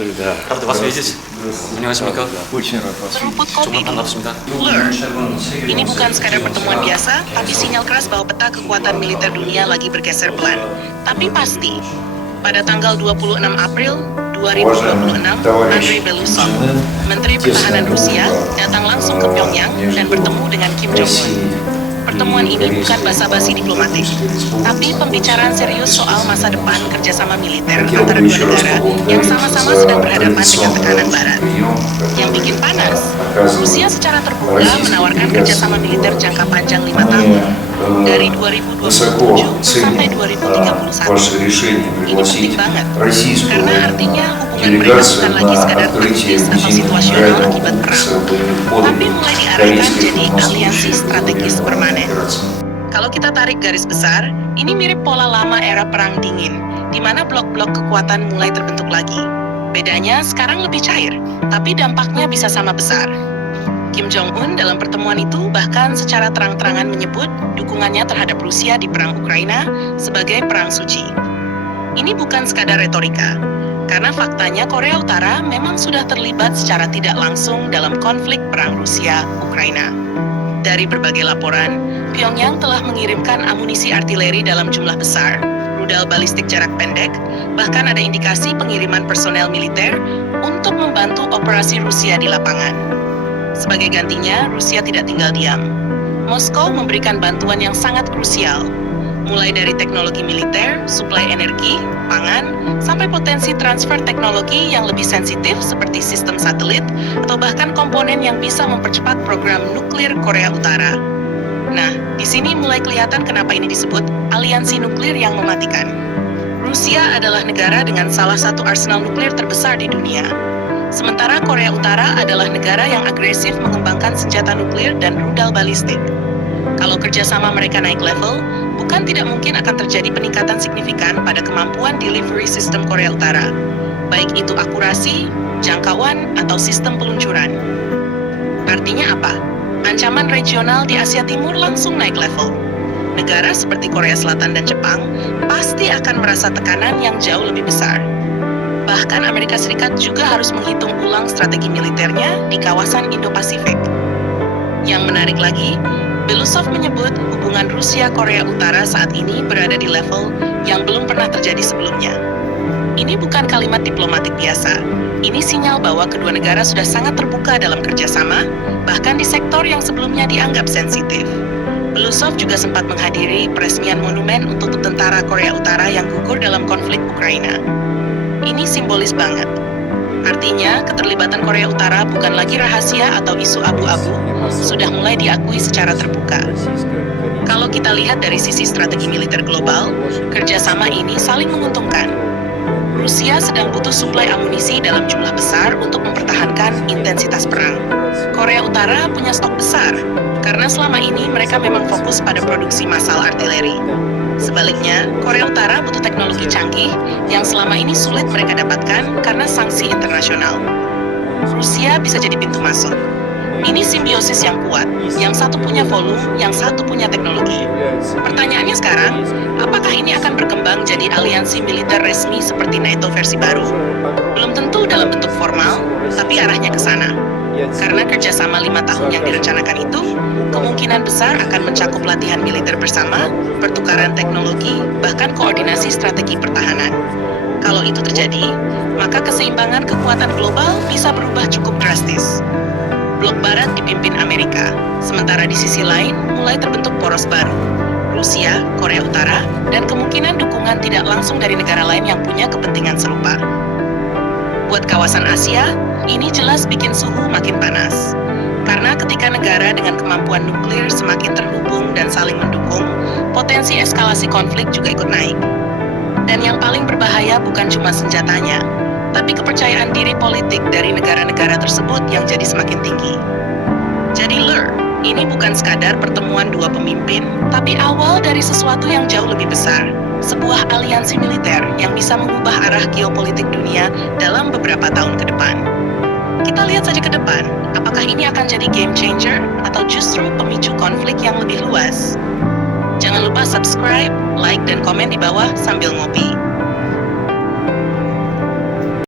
반갑습니다. Рад вас видеть. 안녕하십니까? Очень рад вас Seruput видеть. kopi. 정말 반갑습니다. Blur. Ini bukan sekadar pertemuan biasa, tapi sinyal keras bahwa peta kekuatan militer dunia lagi bergeser pelan. Tapi pasti, pada tanggal 26 April 2026, Andrei Belousov, Menteri Pertahanan Rusia, datang langsung ke Pyongyang dan bertemu dengan Kim Jong-un. Pertemuan ini bukan basa-basi diplomatik, tapi pembicaraan serius soal masa depan kerjasama militer antara dua negara yang sama-sama sedang berhadapan dengan tekanan Barat. Yang bikin panas, Rusia secara terbuka menawarkan kerjasama militer jangka panjang 5 tahun, dari 2027 sampai 2031. Ini penting banget, karena artinya hubungan mereka bukan lagi sekadar taktis atau situasional akibat perang, tapi mulai diarahkan jadi aliansi strategis permanen. Kalau kita tarik garis besar, ini mirip pola lama era Perang Dingin, di mana blok-blok kekuatan mulai terbentuk lagi. Bedanya sekarang lebih cair, tapi dampaknya bisa sama besar. Kim Jong-un dalam pertemuan itu bahkan secara terang-terangan menyebut dukungannya terhadap Rusia di perang Ukraina sebagai perang suci. Ini bukan sekadar retorika, karena faktanya Korea Utara memang sudah terlibat secara tidak langsung dalam konflik perang Rusia-Ukraina. Dari berbagai laporan, Pyongyang telah mengirimkan amunisi artileri dalam jumlah besar, rudal balistik jarak pendek, bahkan ada indikasi pengiriman personel militer untuk membantu operasi Rusia di lapangan. Sebagai gantinya, Rusia tidak tinggal diam. Moskow memberikan bantuan yang sangat krusial, mulai dari teknologi militer, suplai energi, pangan, sampai potensi transfer teknologi yang lebih sensitif seperti sistem satelit atau bahkan komponen yang bisa mempercepat program nuklir Korea Utara. Nah, di sini mulai kelihatan kenapa ini disebut aliansi nuklir yang mematikan. Rusia adalah negara dengan salah satu arsenal nuklir terbesar di dunia. Sementara Korea Utara adalah negara yang agresif mengembangkan senjata nuklir dan rudal balistik. Kalau kerjasama mereka naik level, bukan tidak mungkin akan terjadi peningkatan signifikan pada kemampuan delivery sistem Korea Utara, baik itu akurasi, jangkauan, atau sistem peluncuran. Artinya apa? Ancaman regional di Asia Timur langsung naik level. Negara seperti Korea Selatan dan Jepang pasti akan merasa tekanan yang jauh lebih besar. Bahkan Amerika Serikat juga harus menghitung ulang strategi militernya di kawasan Indo-Pasifik. Yang menarik lagi, Belousov menyebut hubungan Rusia-Korea Utara saat ini berada di level yang belum pernah terjadi sebelumnya. Ini bukan kalimat diplomatik biasa. Ini sinyal bahwa kedua negara sudah sangat terbuka dalam kerjasama, bahkan di sektor yang sebelumnya dianggap sensitif. Belousov juga sempat menghadiri peresmian monumen untuk tentara Korea Utara yang gugur dalam konflik Ukraina. Ini simbolis banget. Artinya, keterlibatan Korea Utara bukan lagi rahasia atau isu abu-abu, sudah mulai diakui secara terbuka. Kalau kita lihat dari sisi strategi militer global, kerjasama ini saling menguntungkan. Rusia sedang butuh suplai amunisi dalam jumlah besar untuk mempertahankan intensitas perang. Korea Utara punya stok besar, karena selama ini mereka memang fokus pada produksi massal artileri. Sebaliknya, Korea Utara butuh teknologi canggih yang selama ini sulit mereka dapatkan karena sanksi internasional. Rusia bisa jadi pintu masuk. Ini simbiosis yang kuat, yang satu punya volume, yang satu punya teknologi. Pertanyaannya sekarang, apakah ini akan berkembang jadi aliansi militer resmi seperti NATO versi baru? Belum tentu dalam bentuk formal, tapi arahnya ke sana. Karena kerjasama 5 tahun yang direncanakan itu, kemungkinan besar akan mencakup latihan militer bersama, pertukaran teknologi, bahkan koordinasi strategi pertahanan. Kalau itu terjadi, maka keseimbangan kekuatan global bisa berubah cukup drastis. Blok Barat dipimpin Amerika, sementara di sisi lain mulai terbentuk poros baru, Rusia, Korea Utara, dan kemungkinan dukungan tidak langsung dari negara lain yang punya kepentingan serupa. Buat kawasan Asia, ini jelas bikin suhu makin panas. Karena ketika negara dengan kemampuan nuklir semakin terhubung dan saling mendukung, potensi eskalasi konflik juga ikut naik. Dan yang paling berbahaya bukan cuma senjatanya, tapi kepercayaan diri politik dari negara-negara tersebut yang jadi semakin tinggi. Jadi ini bukan sekadar pertemuan dua pemimpin, tapi awal dari sesuatu yang jauh lebih besar. Sebuah aliansi militer yang bisa mengubah arah geopolitik dunia dalam beberapa tahun ke depan. Kita lihat saja ke depan, apakah ini akan jadi game changer atau justru pemicu konflik yang lebih luas? Jangan lupa subscribe, like, dan komen di bawah sambil ngopi.